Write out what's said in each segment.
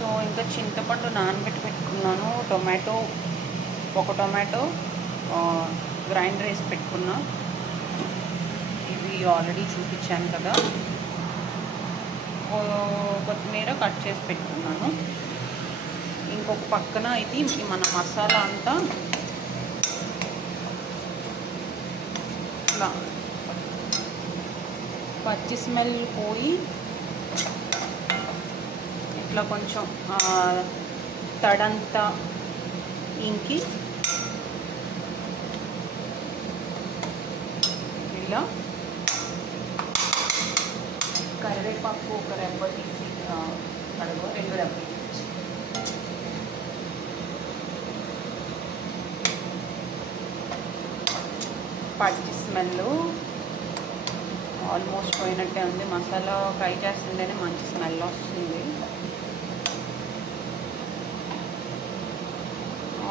So ఇంకా చింతపండు నానబెట్టి పెట్టుకున్నాను. ఒక టొమాటో గ్రైండర్ వేసి పెట్టుకున్నా. ఇవి ఆల్రెడీ చూపించాను కదా. కొత్తిమీర కట్ చేసి పెట్టుకున్నాను. ఇంకొక పక్కన ఇది మన మసాలా అంతా ఇట్లా పచ్చి స్మెల్ పోయి ఇట్లా కొంచెం తడంతా ఇంకి ఇలా కరివేపాకు ఒక రెబ్బ తీసి కడుగు 2 రెబ్బలు పచ్చి స్మెల్ ఆల్మోస్ట్ పోయినట్టే ఉంది. మసాలా ఫ్రై చేస్తుంటేనే మంచి స్మెల్ వస్తుంది.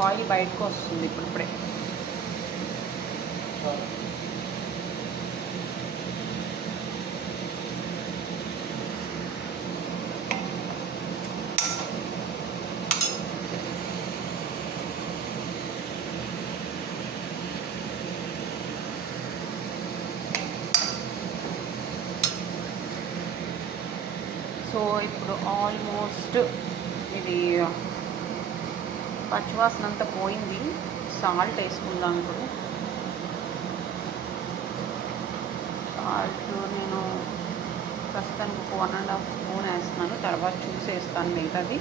ఆయిల్ బయటకు వస్తుంది ఇప్పుడిప్పుడే. సో ఇప్పుడు ఆల్మోస్ట్ ఇది పచ్చివాసన అంతా పోయింది. సాల్ట్ వేసుకుందాం ఇప్పుడు. సాల్ట్ నేను ప్రస్తుతానికి 1.5 స్పూన్ వేస్తున్నాను. తర్వాత చూసి వేస్తాను మిగతాది.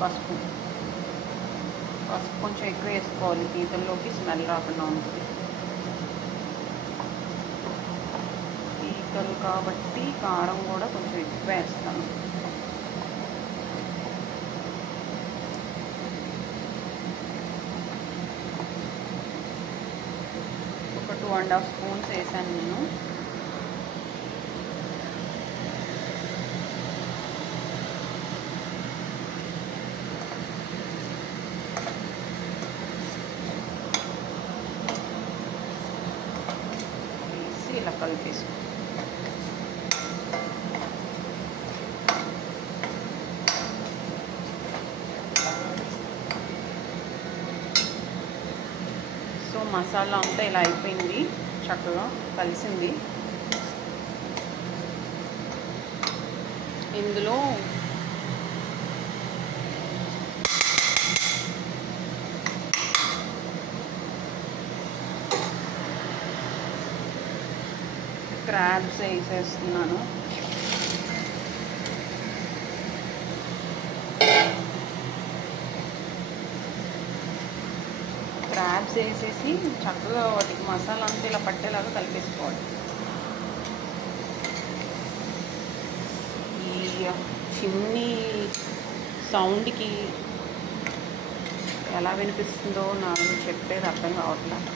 పసుపు కొంచెం ఎక్కువ వేసుకోవాలి. పీతల్లోకి స్మెల్ రాకుండా ఉంటుంది. పీతలు కాబట్టి కారం కూడా కొంచెం ఎక్కువ వేస్తాను. ఒక 2.5 స్పూన్స్ వేసాను నేను. వేసి ఇలా కలిపేసుకో. సో మసాలా అంతా ఇలా అయిపోయింది, చక్కగా కలిసింది. ఇందులో క్రాబ్స్ వేసేస్తున్నాను. క్రాబ్స్ వేసేసి చక్కగా వాటికి మసాలా అంతా ఇలా పట్టేలాగా కలిపేసుకోవాలి. ఈ చిన్ని సౌండ్కి ఎలా వినిపిస్తుందో నాకు చెప్పేది అర్థం కావట్లేదు.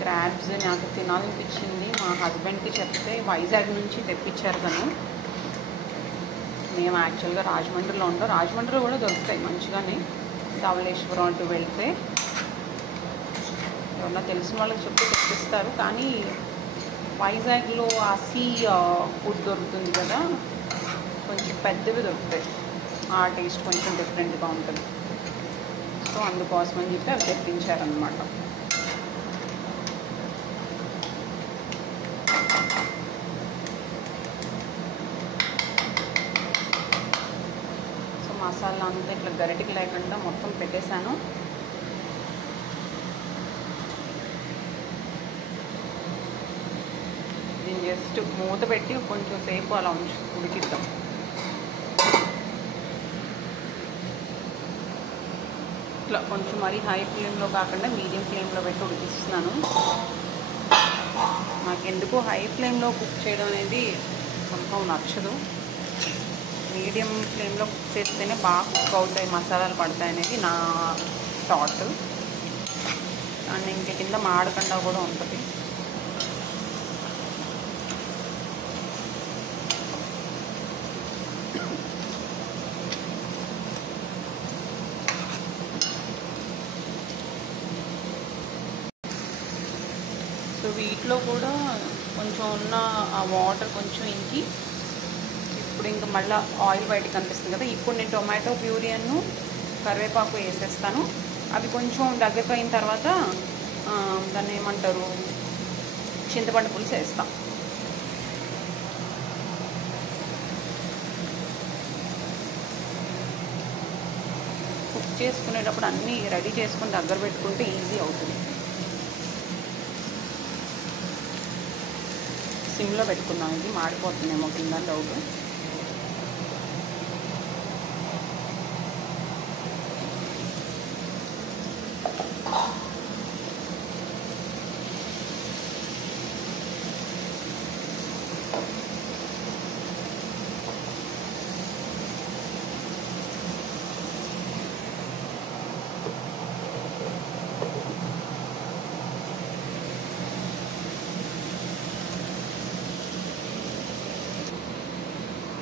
క్రాబ్స్ నాకు తినాలనిపించింది. మా హస్బెండ్కి చెప్తే వైజాగ్ నుంచి తెప్పించారు తను. మేము యాక్చువల్గా రాజమండ్రిలో ఉంటాం. రాజమండ్రిలో కూడా దొరుకుతాయి మంచిగానే. ధవళేశ్వరం అంటూ వెళ్తే ఎవరన్నా తెలిసిన వాళ్ళకి చెప్తే తెప్పిస్తారు. కానీ వైజాగ్లో ఆ సీ ఫుడ్ దొరుకుతుంది కదా, కొంచెం పెద్దవి దొరుకుతాయి. ఆ టేస్ట్ కొంచెం డిఫరెంట్గా ఉంటుంది. సో అందుకోసమని చెప్పి అవి తెప్పించారనమాట. మసాలా అంతా ఇట్లా గరిటికి లేకుండా మొత్తం పెట్టేశాను. దీన్ని జస్ట్ మూత పెట్టి కొంచెం సేపు అలా ఉడికిద్దాం. ఇట్లా కొంచెం మరీ హై ఫ్లేమ్లో కాకుండా మీడియం ఫ్లేమ్లో పెట్టి ఉడికిస్తున్నాను. నాకెందుకు హై ఫ్లేమ్లో కుక్ చేయడం అనేది కొంచెం నచ్చదు. మీడియం ఫ్లేమ్లో కుక్ చేస్తేనే బాగా కుక్ అవుతాయి, మసాలాలు పడతాయి అనేది నా థాట్. అండ్ ఇంక కింద మాడకుండా కూడా ఉంటుంది. సో వీటిలో కూడా కొంచెం ఉన్న ఆ వాటర్ కొంచెం ఇంకి ఇప్పుడు ఇంకా మళ్ళీ ఆయిల్ బయటకు కనిపిస్తుంది కదా. ఇప్పుడు నేను టొమాటో ప్యూరీను కరివేపాకు వేసేస్తాను. అవి కొంచెం దగ్గరకు అయిన తర్వాత దాన్ని ఏమంటారు, చింతపండు పులుసు వేస్తాం. కుక్ చేసుకునేటప్పుడు అన్నీ రెడీ చేసుకుని దగ్గర పెట్టుకుంటే ఈజీ అవుతుంది. సిమ్లో పెట్టుకున్నాం, ఇది మాడిపోతుందేమో కింద డౌట్.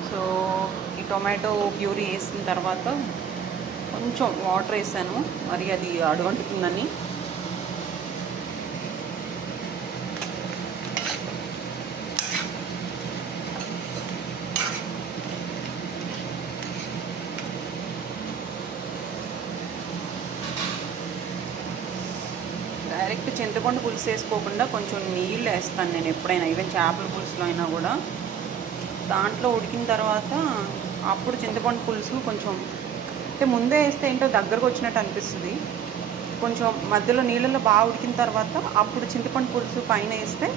సో ఈ టొమాటో ప్యూరీ వేసిన తర్వాత కొంచెం వాటర్ వేసాను, మరి అది అడుగంటుతుందని. డైరెక్ట్ చింతపండు పులుసు వేసుకోకుండా కొంచెం నీళ్ళు వేస్తాను నేను ఎప్పుడైనా, ఈవెన్ చేపల పులుసులో అయినా కూడా. దాంట్లో ఉడికిన తర్వాత అప్పుడు చింతపండు పులుసు కొంచెం అంటే ముందే వేస్తే ఏంటో దగ్గరకు వచ్చినట్టు అనిపిస్తుంది. కొంచెం మధ్యలో నీళ్ళలో బాగా ఉడికిన తర్వాత అప్పుడు చింతపండు పులుసు పైన వేస్తే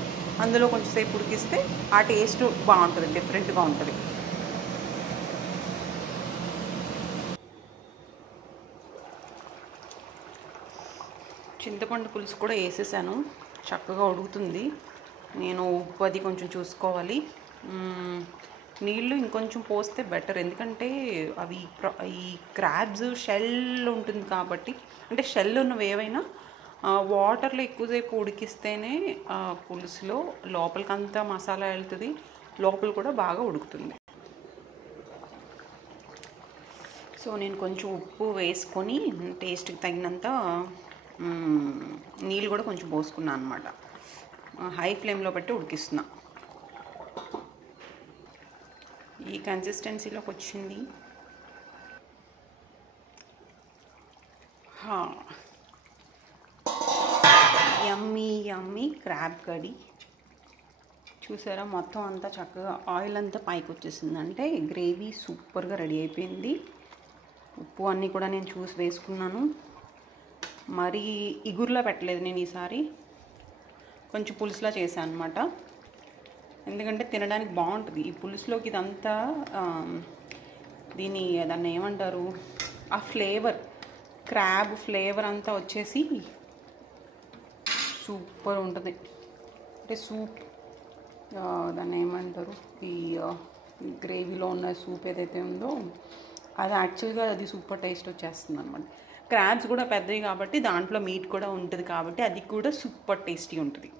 అందులో కొంచెం సేపు ఉడికిస్తే ఆ టేస్ట్ బాగుంటుంది, డిఫరెంట్గా ఉంటుంది. చింతపండు పులుసు కూడా వేసేసాను, చక్కగా ఉడుకుతుంది. నేను ఉప్పు అది కొంచెం చూసుకోవాలి. నీళ్ళు ఇంకొంచెం పోస్తే బెటర్, ఎందుకంటే అవి ఈ క్రాబ్స్ షెల్ ఉంటుంది కాబట్టి, అంటే షెల్ ఉన్నవి ఏవైనా వాటర్లో ఎక్కువసేపు ఉడికిస్తేనే పులుసులో లోపలికంతా మసాలా వెళ్తుంది, లోపల కూడా బాగా ఉడుకుతుంది. సో నేను కొంచెం ఉప్పు వేసుకొని టేస్ట్కి తగినంత నీళ్ళు కూడా కొంచెం పోసుకున్నాను అనమాట. హై ఫ్లేమ్లో పెట్టి ఉడికిస్తున్నా. ఈ కన్సిస్టెన్సీలోకి వచ్చింది. యమ్మీ యమ్మీ క్రాబ్ కర్రీ. చూసారా, మొత్తం అంతా చక్కగా ఆయిల్ అంతా పైకి వచ్చేసింది, అంటే గ్రేవీ సూపర్గా రెడీ అయిపోయింది. ఉప్పు అన్నీ కూడా నేను చూసి వేసుకున్నాను. మరీ ఇగురులా పెట్టలేదు నేను ఈసారి, కొంచెం పులుసులా చేశాను అనమాట. ఎందుకంటే తినడానికి బాగుంటుంది ఈ పులుసులోకి. ఇదంతా దాన్ని ఏమంటారు, ఆ ఫ్లేవర్, క్రాబ్ ఫ్లేవర్ అంతా వచ్చేసి సూపర్ ఉంటుంది. అంటే సూప్, దాన్ని ఏమంటారు, ఈ గ్రేవీలో ఉన్న సూప్ ఏదైతే ఉందో అది యాక్చువల్గా అది సూపర్ టేస్ట్ వచ్చేస్తుంది అనమాట. క్రాబ్స్ కూడా పెద్దవి కాబట్టి దాంట్లో మీట్ కూడా ఉంటుంది కాబట్టి అది కూడా సూపర్ టేస్టీ ఉంటుంది.